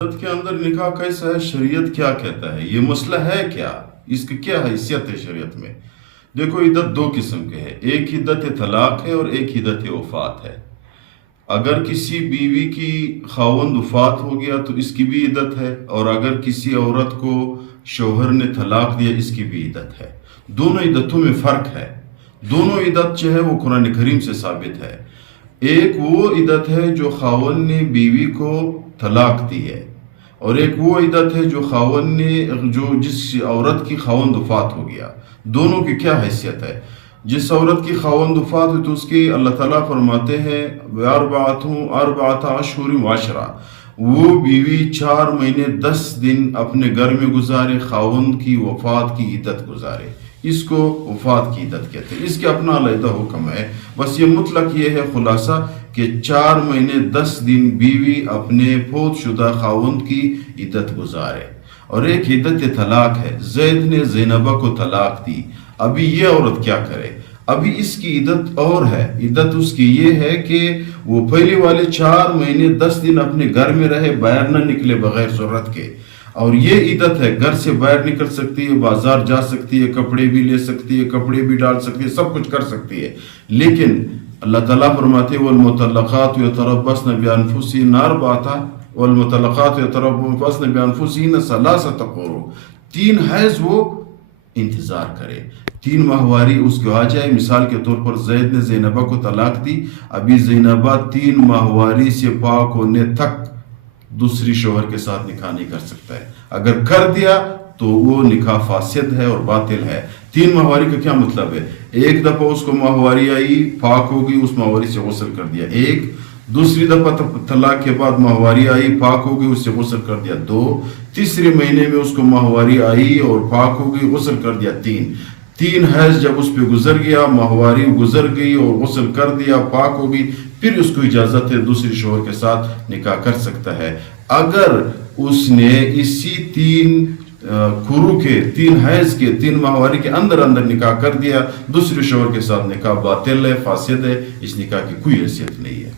عدت کے اندر نکاح کیسا ہے؟ شریعت کیا کہتا ہے؟ یہ مسئلہ ہے کیا؟ اس کی کیا حیثیت ہے شریعت میں؟ دیکھو، عدت دو قسم کے ہے. ایک عدت طلاق ہے اور ایک عدت وفات ہے. اگر کسی بیوی کی خاوند وفات ہو گیا تو اس کی بھی عدت ہے، اور اگر کسی عورت کو شوہر نے طلاق دیا اس کی بھی عدت ہے. دونوں عدتوں میں فرق ہے. دونوں عدت جو ہے وہ قرآن کریم سے ثابت ہے. ایک وہ عدت ہے جو خاوند نے بیوی کو طلاق دی ہے، اور ایک وہ عدت ہے جو خاوند نے جس عورت کی خاوند وفات ہو گیا. دونوں کی کیا حیثیت ہے؟ جس عورت کی خاوند وفات ہوئی تو اس کی اللہ تعالیٰ فرماتے ہیں اربعۃ اشہر وعشرہ، وہ بیوی 4 مہینے 10 دن اپنے گھر میں گزارے، خاوند کی وفات کی عدت گزارے. اس کو وفات کی عدت کہتے ہیں. اس کے اپنا علیحدہ حکم ہے. بس یہ مطلق یہ ہے خلاصہ کہ 4 مہینے 10 دن بیوی اپنے فوت شدہ خاوند کی عدت گزارے. اور ایک عدت طلاق ہے. زید نے زینبہ کو طلاق دی. ابھی یہ عورت کیا کرے؟ ابھی اس کی عدت اور ہے. عدت اس کی یہ ہے کہ وہ پہلے والے 4 مہینے 10 دن اپنے گھر میں رہے، باہر نہ نکلے بغیر ضرورت کے. اور یہ عدت ہے، گھر سے باہر نکل سکتی ہے، بازار جا سکتی ہے، کپڑے بھی لے سکتی ہے، کپڑے بھی ڈال سکتی ہے، سب کچھ کر سکتی ہے. لیکن اللہ تعالیٰ فرماتے ہیں والمطلقات یتربصن بانفسهن اربعۃ والمطلقات یتربصن بانفسهن ثلاثۃ قروء. 3 حیض وہ انتظار کرے، 3 ماہواری اس کو آ جائے. مثال کے طور پر زید نے زینبہ کو طلاق دی. ابھی زینبہ 3 ماہواری سے پاک ہونے تک دوسری شوہر کے ساتھ نکاح نہیں کر سکتا ہے. اگر کر دیا تو وہ نکاح فاسد ہے اور باطل ہے. 3 ماہواری کا کیا مطلب ہے؟ ایک دفعہ اس کو ماہواری آئی، پاک ہوگی، اس ماہواری سے غسل کر دیا. ایک دوسری دفعہ طلاق کے بعد ماہواری آئی، پاک ہوگی، اس سے غسل کر دیا. 2 تیسرے مہینے میں اس کو ماہواری آئی اور پاک ہوگی، غسل کر دیا. 3 حیض جب اس پہ گزر گیا، ماہواری گزر گئی اور غسل کر دیا، پاک ہوگی، پھر اس کو اجازت ہے دوسری شوہر کے ساتھ نکاح کر سکتا ہے. اگر اس نے اسی 3 قروء کے 3 حیض کے 3 ماہواری کے اندر نکاح کر دیا، دوسری شوہر کے ساتھ نکاح باطل ہے، فاسد ہے. اس نکاح کی کوئی حیثیت نہیں ہے.